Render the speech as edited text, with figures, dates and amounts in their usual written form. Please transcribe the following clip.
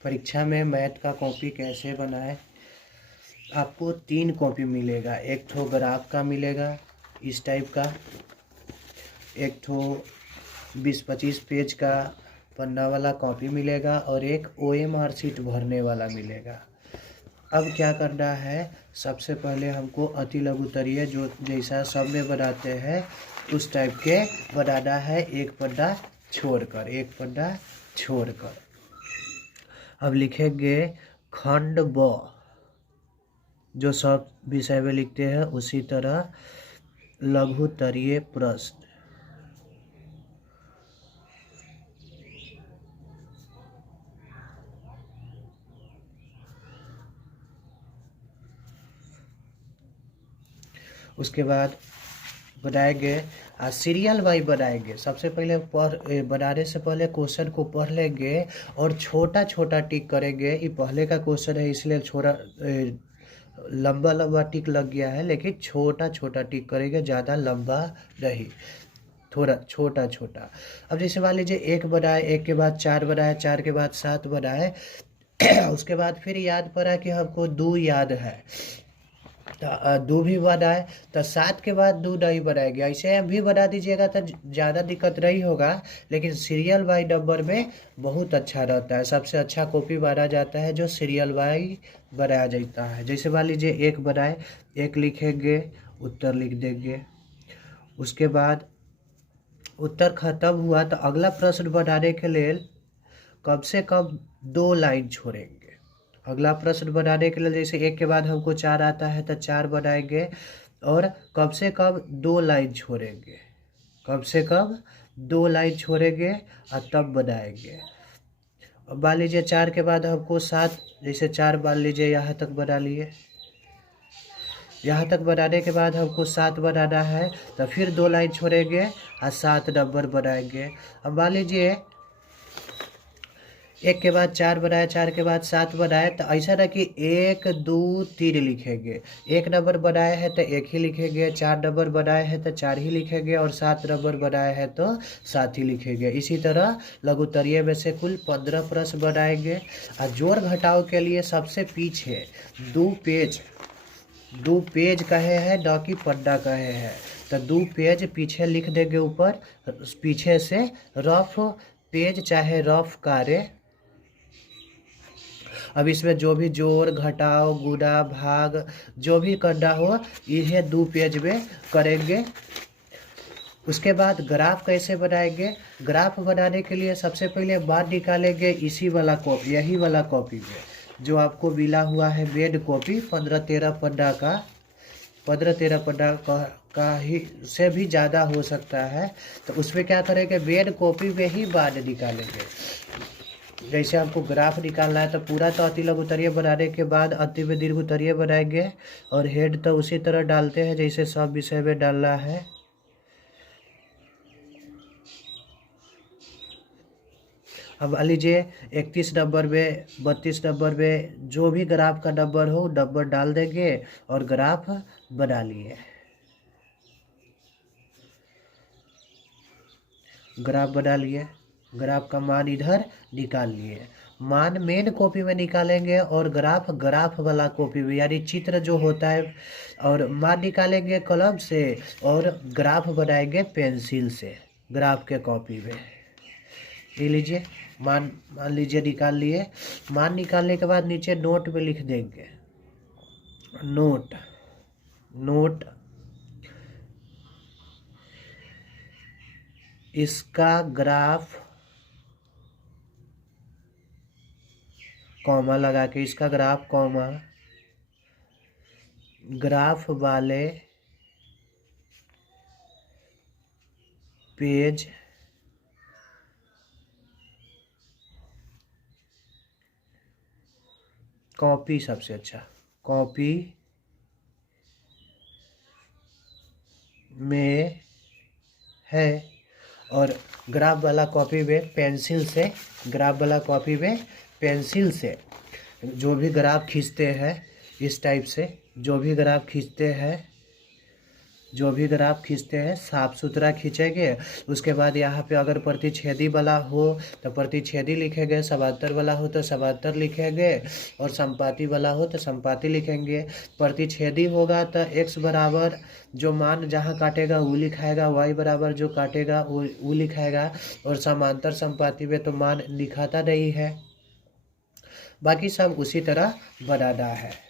परीक्षा में मैथ का कॉपी कैसे बनाएं। आपको 3 कॉपी मिलेगा। एक ठो ग्राफ का मिलेगा इस टाइप का, एक ठो 20-25 पेज का पन्ना वाला कॉपी मिलेगा और एक OMR शीट भरने वाला मिलेगा। अब क्या करना है, सबसे पहले हमको अति लघुत्तरीय जो जैसा सब में बनाते हैं उस टाइप के बनाना है, एक पन्ना छोड़कर। अब लिखेंगे खंड ब, जो सब विषय में लिखते हैं उसी तरह लघुत्तरीय प्रश्न। उसके बाद बनाएंगे सीरियल वाइज बनाएंगे। सबसे पहले बनाने से पहले क्वेश्चन को पढ़ लेंगे और छोटा छोटा टिक करेंगे। ये पहले का क्वेश्चन है इसलिए छोटा लंबा टिक लग गया है, लेकिन छोटा छोटा टिक करेंगे, ज़्यादा लंबा नहीं, थोड़ा छोटा छोटा। अब जैसे मान लीजिए 1 बनाए, 1 के बाद 4 बनाए, 4 के बाद 7 बनाए उसके बाद फिर याद पड़ा कि हमको 2 याद है तो 2 भी बनाए, तो 7 के बाद 2 नहीं बनाएंगे। ऐसे भी बना दीजिएगा तो ज़्यादा दिक्कत नहीं होगा, लेकिन सीरियल वाई नंबर में बहुत अच्छा रहता है। सबसे अच्छा कॉपी माना जाता है जो सीरियल वाई बनाया जाता है। जैसे मान लीजिए 1 बनाए, 1 लिखेंगे, उत्तर लिख देंगे। उसके बाद उत्तर खत्म हुआ तो अगला प्रश्न बनाने के लिए कम से कम 2 लाइन छोड़ेंगे। अगला प्रश्न बनाने के लिए जैसे 1 के बाद हमको 4 आता है तो 4 बनाएंगे और कम से कम 2 लाइन छोड़ेंगे, कम से कम 2 लाइन छोड़ेंगे और तब बनाएंगे। अब मान लीजिए 4 के बाद हमको 7, जैसे 4 मान लीजिए यहाँ तक बना लिए। यहाँ तक बनाने के बाद हमको 7 बनाना है तो फिर 2 लाइन छोड़ेंगे और 7 नंबर बनाएंगे। अब मान लीजिए 1 के बाद 4 बनाए, 4 के बाद 7 बनाए, तो ऐसा ना कि 1 2 3 लिखेंगे। 1 नंबर बनाए हैं तो 1 ही लिखेंगे, 4 नंबर बनाए हैं तो 4 ही लिखेंगे और 7 नंबर बनाए हैं तो 7 ही लिखेंगे। इसी तरह लघुत्तरीय में से कुल 15 प्रश्न बनाएंगे। और जोड़ घटाव के लिए सबसे पीछे 2 पेज कहे हैं, ना कि पन्ना कहे हैं, तो 2 पेज पीछे लिख देंगे ऊपर, पीछे से रफ पेज चाहे रफ कार्य। अब इसमें जो भी जोड़ घटाव गुणा भाग जो भी करना हो इन्हें 2 पेज में करेंगे। उसके बाद ग्राफ कैसे बनाएंगे। ग्राफ बनाने के लिए सबसे पहले मान निकालेंगे इसी वाला कॉपी, यही वाला कॉपी में जो आपको मिला हुआ है मेन कॉपी 15-13 पन्ना का, 15-13 पन्ना का ही से भी ज़्यादा हो सकता है। तो उसमें क्या करेंगे, मेन कॉपी में ही मान निकालेंगे। जैसे हमको ग्राफ निकालना है तो पूरा तो अति लघुत्तरीय बनाने के बाद अति में दीर्घोत्तरीय बनाएंगे और हेड तो उसी तरह डालते हैं जैसे सब विषय में डालना है। अब मान लीजिए 31 नंबर में 32 नंबर में जो भी ग्राफ का नंबर हो नंबर डाल देंगे और ग्राफ बना लिए। ग्राफ बना लिए, ग्राफ का मान इधर निकाल लिए। मान मेन कॉपी में निकालेंगे और ग्राफ वाला कॉपी में, यानी चित्र जो होता है, और मान निकालेंगे कलम से और ग्राफ बनाएंगे पेंसिल से ग्राफ के कॉपी में। ये लीजिए मान लीजिए निकाल लिए। मान निकालने के बाद नीचे नोट में लिख देंगे, नोट इसका ग्राफ, कॉमा लगा के इसका ग्राफ, कॉमा ग्राफ वाले पेज कॉपी, सबसे अच्छा कॉपी में है। और ग्राफ वाला कॉपी में पेंसिल से, ग्राफ वाला कॉपी में पेंसिल से जो भी ग्राफ खींचते हैं, इस टाइप से जो भी ग्राफ खींचते हैं जो भी ग्राफ खींचते हैं साफ सुथरा खींचेंगे। उसके बाद यहाँ पे अगर प्रतिच्छेदी वाला हो तो प्रतिच्छेदी लिखेंगे, समांतर वाला हो तो समांतर लिखेंगे, और संपाती वाला हो तो संपाती लिखेंगे। प्रतिच्छेदी होगा तो x बराबर जो मान जहाँ काटेगा वो लिखाएगा, y बराबर जो काटेगा वो लिखाएगा, और समांतर संपाती में तो मान लिखाता नहीं है। बाकी सब उसी तरह बनाना है।